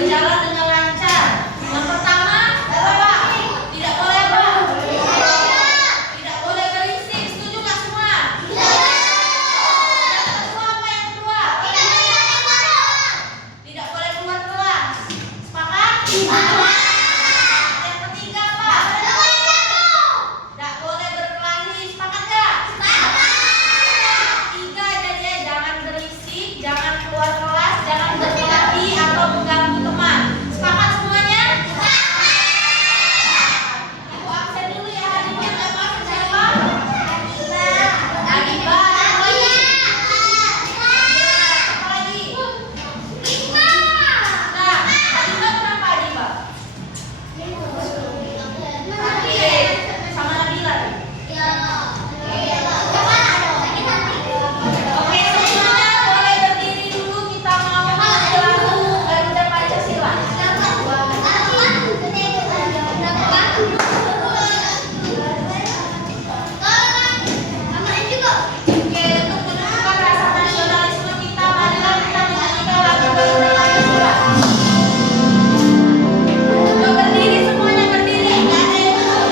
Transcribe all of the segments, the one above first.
berjalan dengan lancar. Yang pertama, apa? Tidak boleh apa? Tidak boleh berisik. Setuju nggak semua? Yang kedua apa yang kedua? Tidak boleh keluar kelas. Sepakat? Yang ketiga apa? Tidak boleh berkelahi. Sepakat nggak? Tiga jadi ya, jangan berisik, jangan keluar kelas, jangan berkelahi atau mengganggu teman. Sepakat semuanya? Ibu absen dulu ya hari ini. Nggak mau absen siapa? Adiba. Siapa lagi? Nah, Adiba kenapa Adiba? Oke, sama Nabila. Oke, semuanya boleh berdiri dulu, kita mau nyanyi lagu Garuda Pancasila. Oke, untuk menunjukkan rasa nasionalisme kita, marilah kita menyanyikan lagu Garuda Pancasila. Yuk berdiri semuanya, berdiri, nggak ada yang duduk.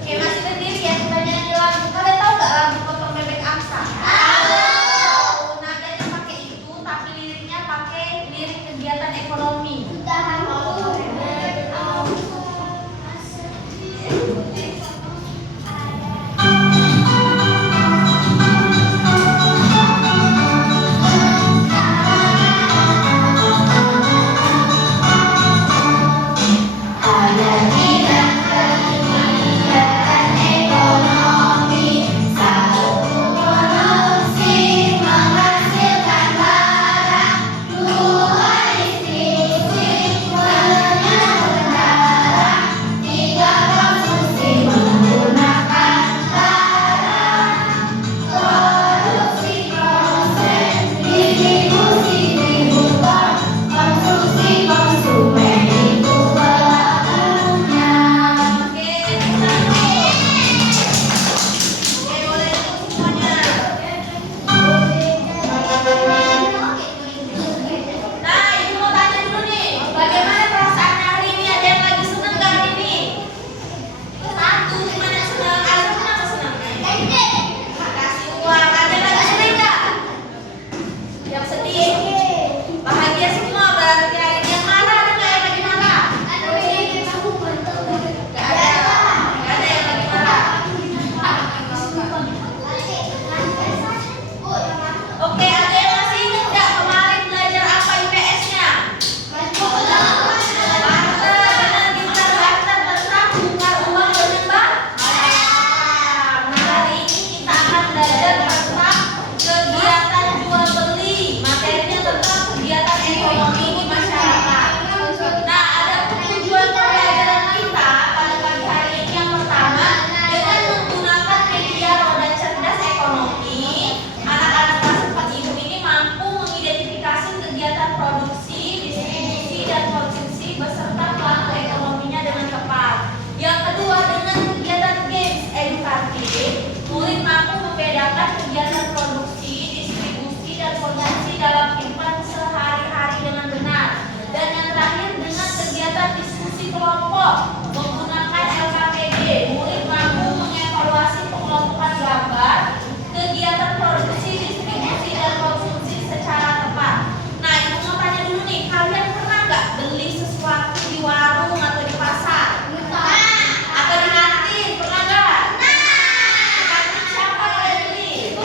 Oke, masih berdiri ya, kita nyanyi lagu. Kalian tahu nggak lagu Potong Bebek Angsa? Tahu. Nadanya pakai itu, tapi liriknya pakai lirik kegiatan ekonomi. Oke, boleh duduk semuanya. Nah, ibu mau tanya dulu nih, bagaimana perasaannya hari ini? Ada yang lagi seneng nggak hari ini? Satu, gimana yang seneng? Ada kenapa seneng? Kasih uang. Ada yang lagi sedih nggak? Yang sedih? Bahagia semua berarti hari ini. Yang marah ada nggak yang lagi marah? Nggak ada. Nggak ada yang lagi marah. Oke, ada yang masih ingat nggak kemarin belajar apa IPS-nya? Barter, gimana barter tentang tukar uang dengan bank? Nah, hari ini kita akan belajar tentang kegiatan jual beli, materinya tentang kegiatan ekonomi di masyarakat. Nah, ada tujuan pembelajaran kita pada pagi hari ini. Yang pertama, dengan menggunakan media roda cerdas ekonomi, anak-anak kelas 4 ibu ini mampu mengidentifikasi kegiatan produksi, distribusi, dan konsumsi beserta pelaku ekonominya dengan tepat. Yang kedua, dengan kegiatan games edukatif, murid mampu membedakan kegiatan produksi, distribusi, dan konsumsi dalam kehidupan sehari-hari dengan benar. Dan yang terakhir, dengan kegiatan diskusi kelompok menggunakan LKPD, murid mampu mengevaluasi pengelompokan gambar, kegiatan produksi, distribusi, dan konsumsi secara tepat. Nah, ibu mau tanya dulu nih, kalian pernah nggak beli sesuatu di warung atau di pasar? Atau di kantin? Pernah nggak? Di kantin siapa yang beli?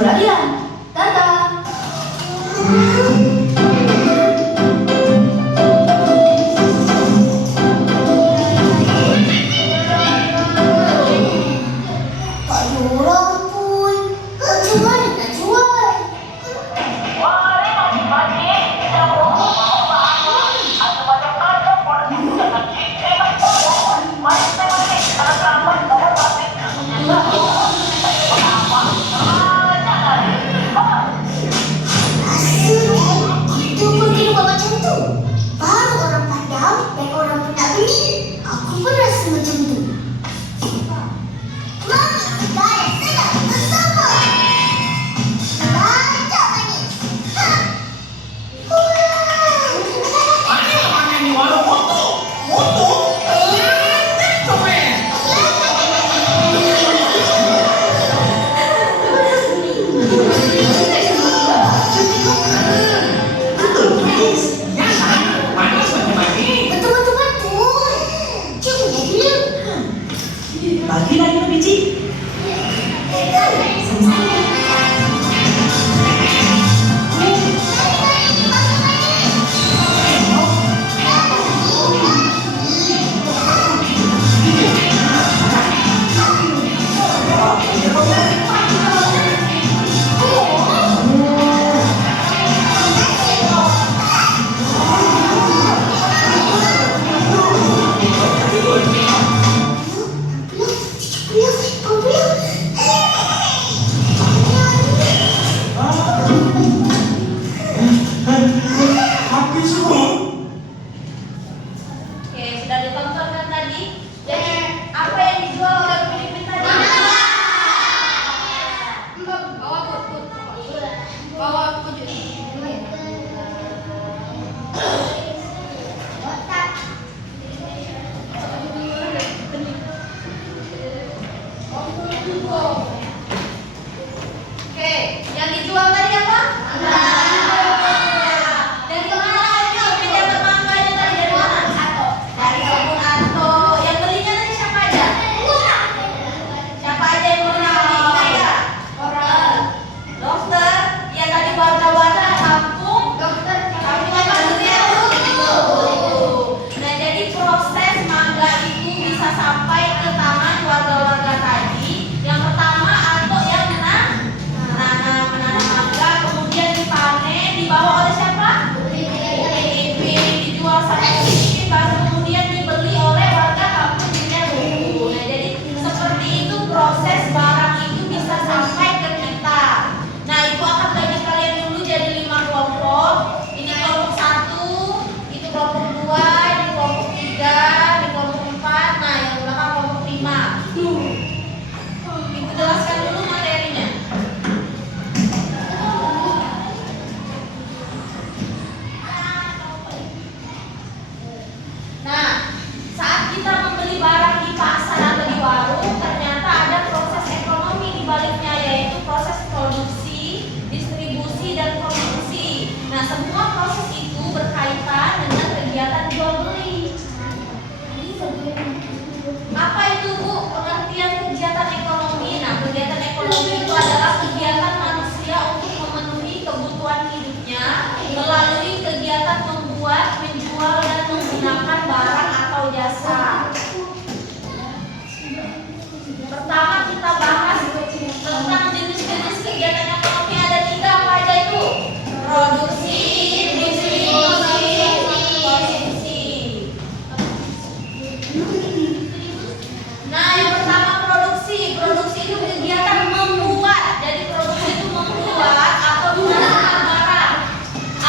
video latihan. Dadah. Bagi lagi lo biji.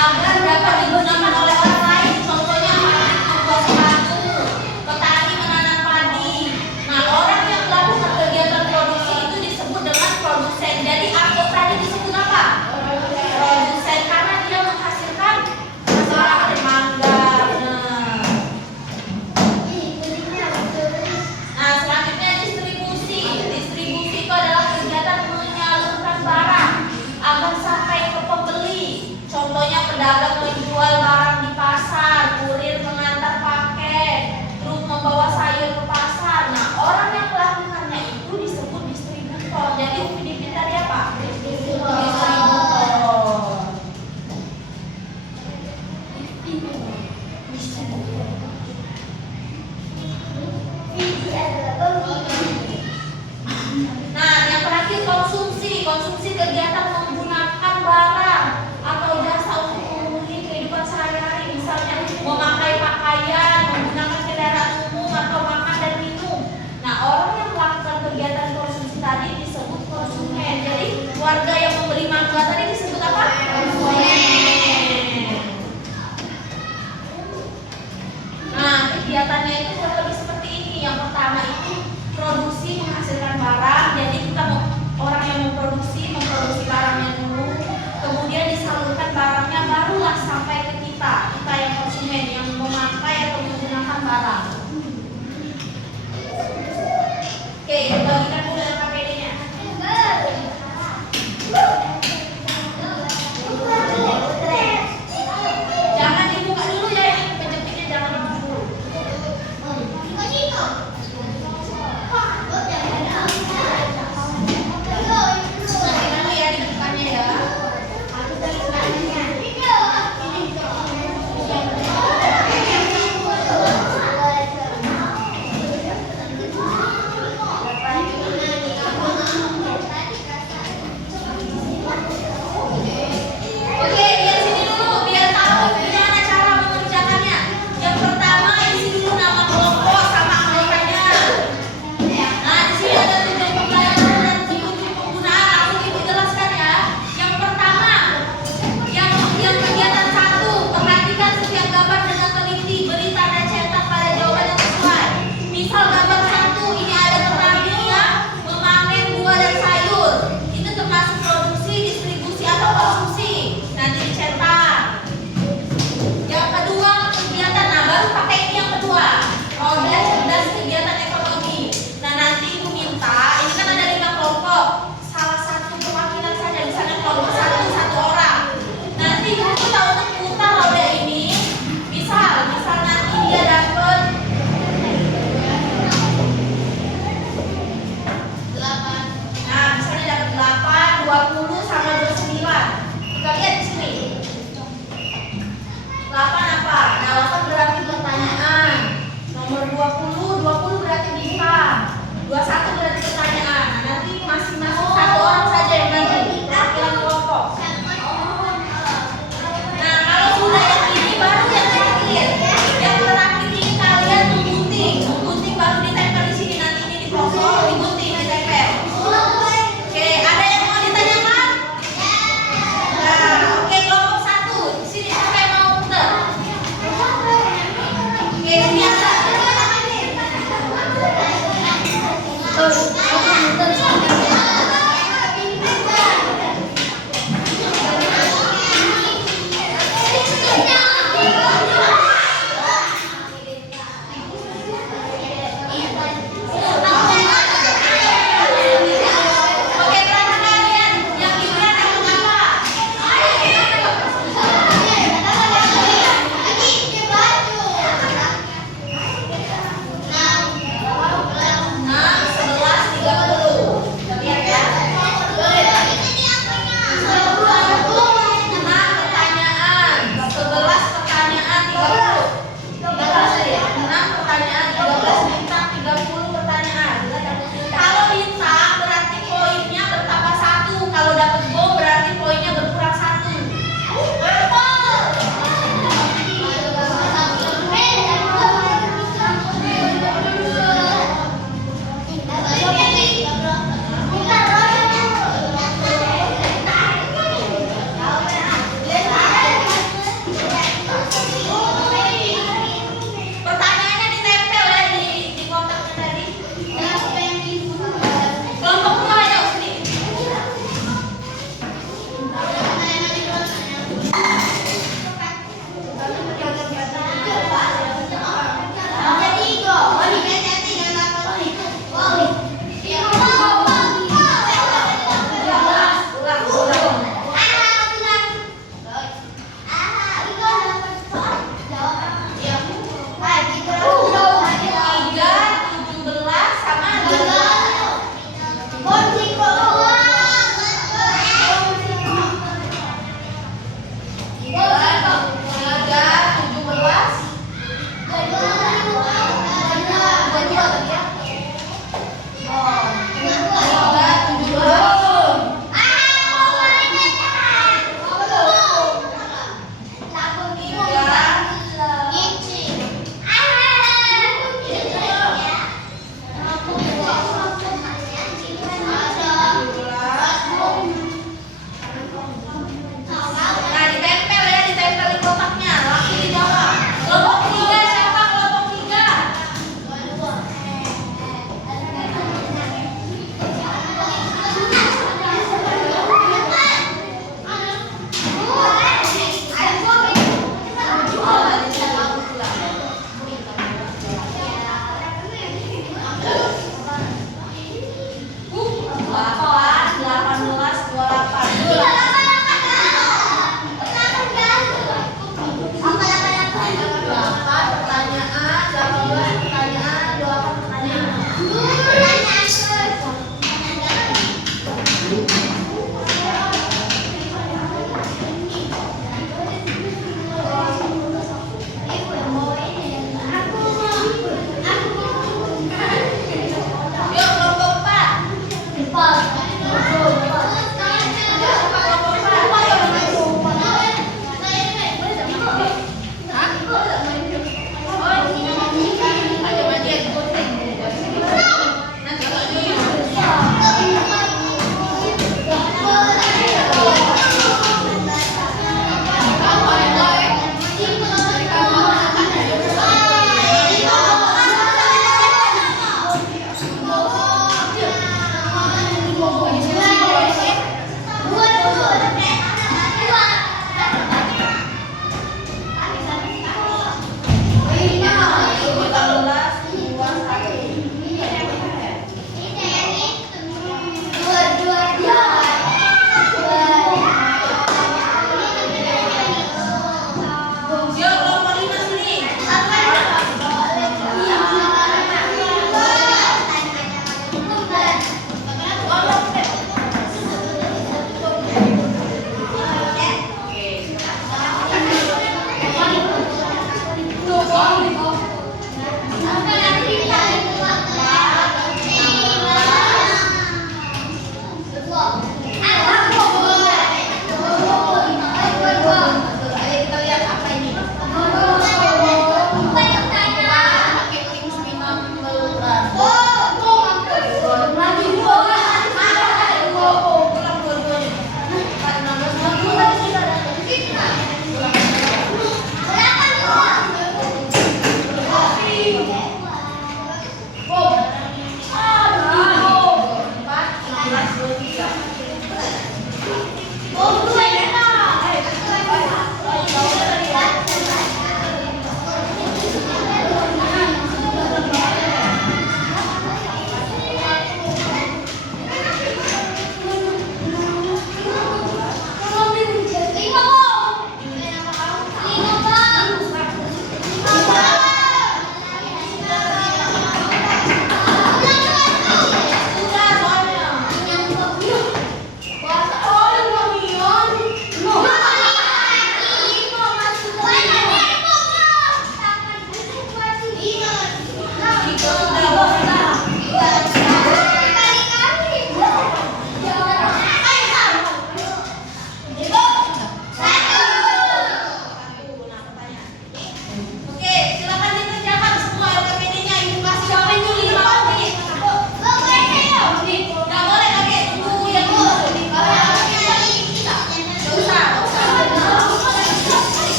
Agar dapat digunakan oleh orang lain.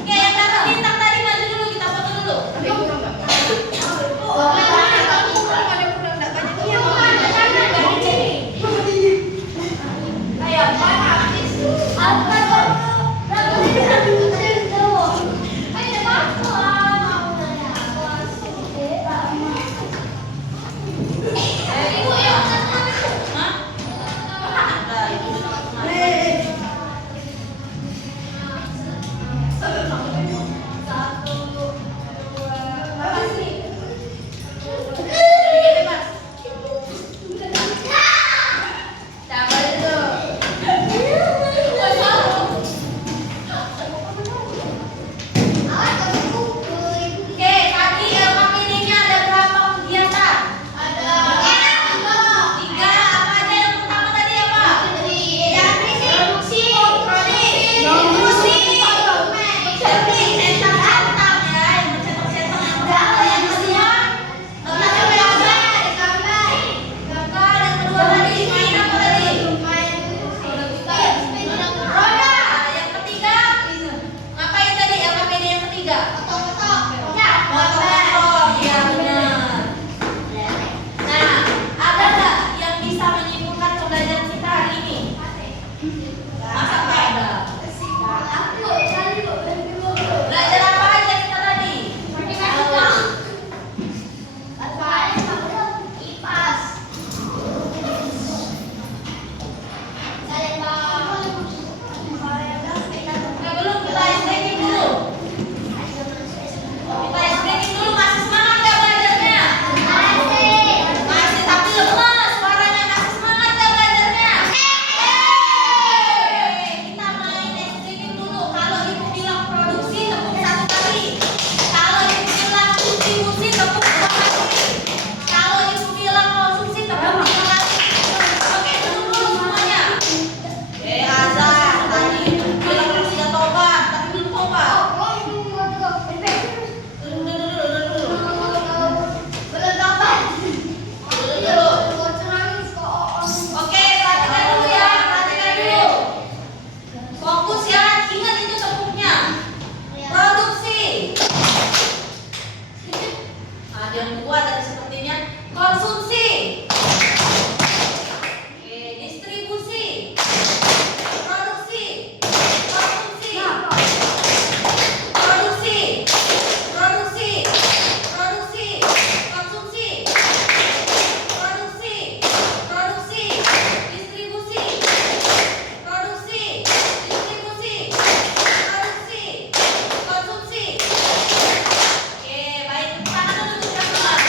Oke, yang dapat bintang tadi maju dulu, kita foto dulu. Hah? Nah, itu Oke, tadi LKPD-nya ada berapa kegiatan? Tiga. Apa aja yang pertama tadi apa? Produksi, cetak-cetak ya, yang mencetak-cetak yang pertama. Yang kedua, gambar. Yang kedua tadi main apa tadi? Yang ketiga, ngapain tadi LKPD yang ketiga? Foto-foto, iya benar. Nah, ada nggak yang bisa menyimpulkan pembelajaran kita hari ini? Masa nggak ada? Belajar apa aja kita tadi? Belum, kita STG dulu. Kita STG dulu, masih semangat nggak belajarnya? Masih, tapi lemas suaranya. Masih semangat nggak belajarnya? Kita main STG dulu. Kalau ibu bilang produksi, tepuk satu kali. Kalau ibu bilang distribusi, tepuk dua kali. Kalau ibu bilang konsumsi, tepuk tiga kali. Oke, duduk dulu semuanya. Azan, tadi ibu bilang harus tidak tobat, tapi belum tobat. Oke, perhatikan dulu ya, perhatikan dulu. Fokus ya, ingat itu tepuknya. Produksi. Ada yang kedua tadi sepertinya konsumsi. Oke, distribusi. Produksi. Konsumsi. Produksi. Produksi. Produksi. Konsumsi. Produksi. Produksi. Distribusi. Produksi. Distribusi. Produksi. Konsumsi. Oke, baik. Tepuk tangan dulu untuk teman-teman.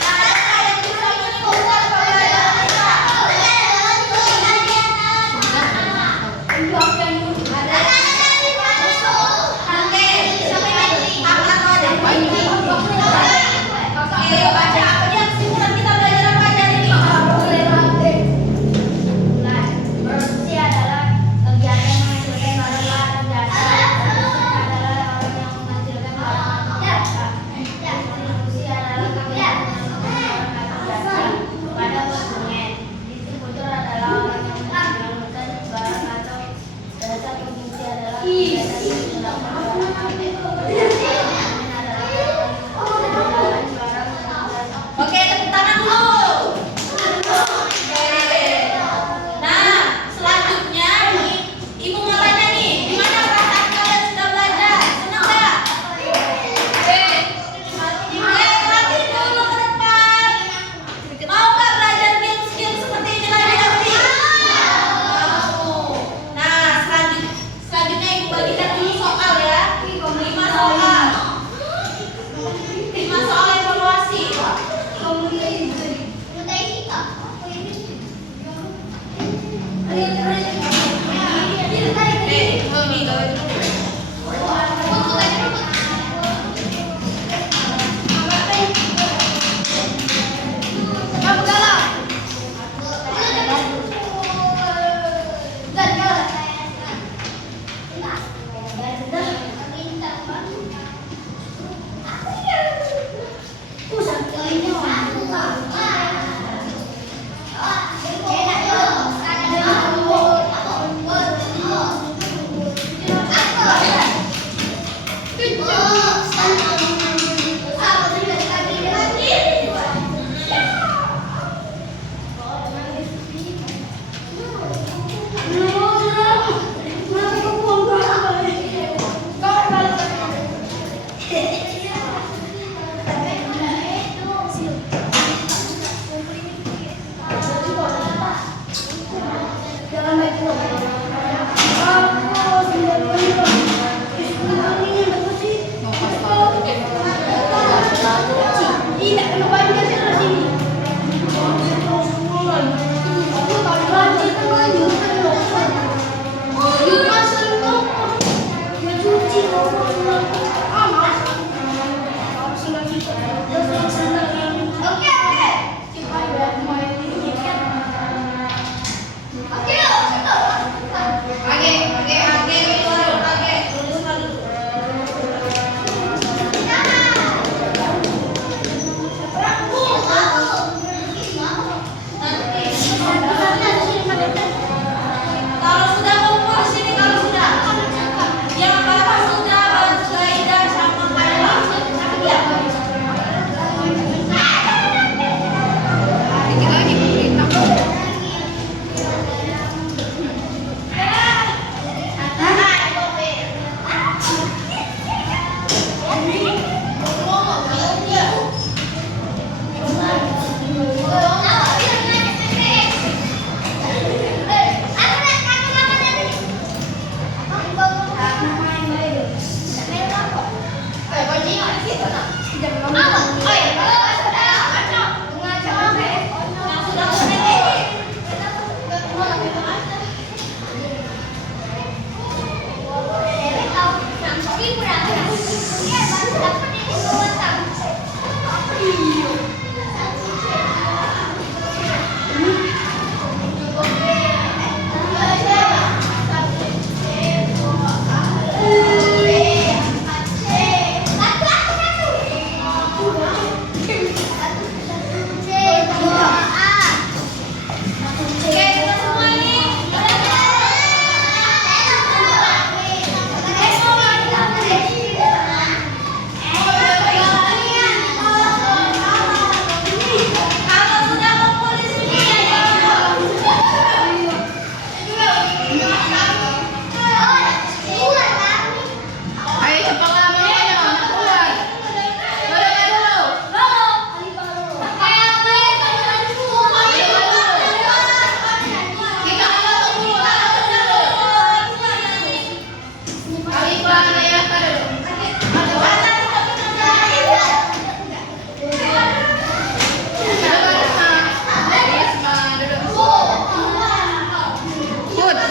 Nah, apa yang bisa menyimpulkan pembelajaran kita? Oke, siapa ini? Apa atau ada? Oke, baca apa dia kesimpulan kita belajar apa aja hari ini? Produksi adalah kegiatan yang menghasilkan barang-barang jasa. Adalah orang yang menghasilkan barang-barang jasa. Distribusi adalah kegiatan yang menghasilkan barang jasa kepada konsumen. Distributor adalah orang yang menyalurkan barang atau jasa. Produksi adalah kegiatan yang menghasilkan barang. Konsumen adalah orang yang menggunakan barang atau jasa. Oke, tepuk tangan dulu. Oke. Nah, selanjutnya Ibu mau tanya nih, gimana perasaan kalian sudah belajar? Senang nggak? Perhatiin dulu ke depan. Mau nggak belajar skill seperti ini lagi nanti? Mau. Nah, selanjutnya Ibu bagikan dulu soal ya. 5 soal. 5 soal evaluasi. Ini Gak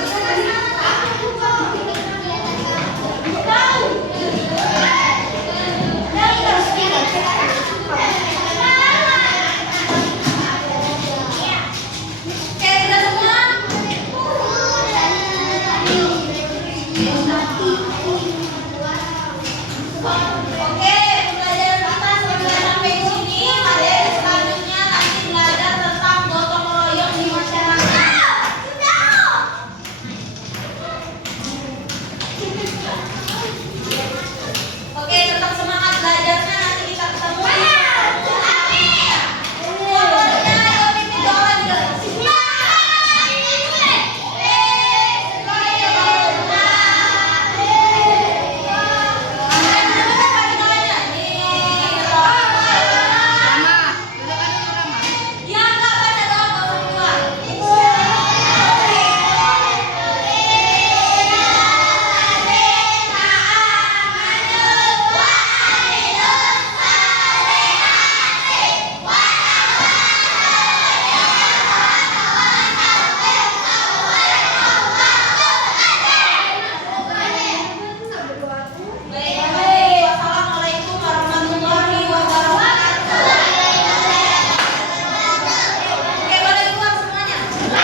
Terima kasih.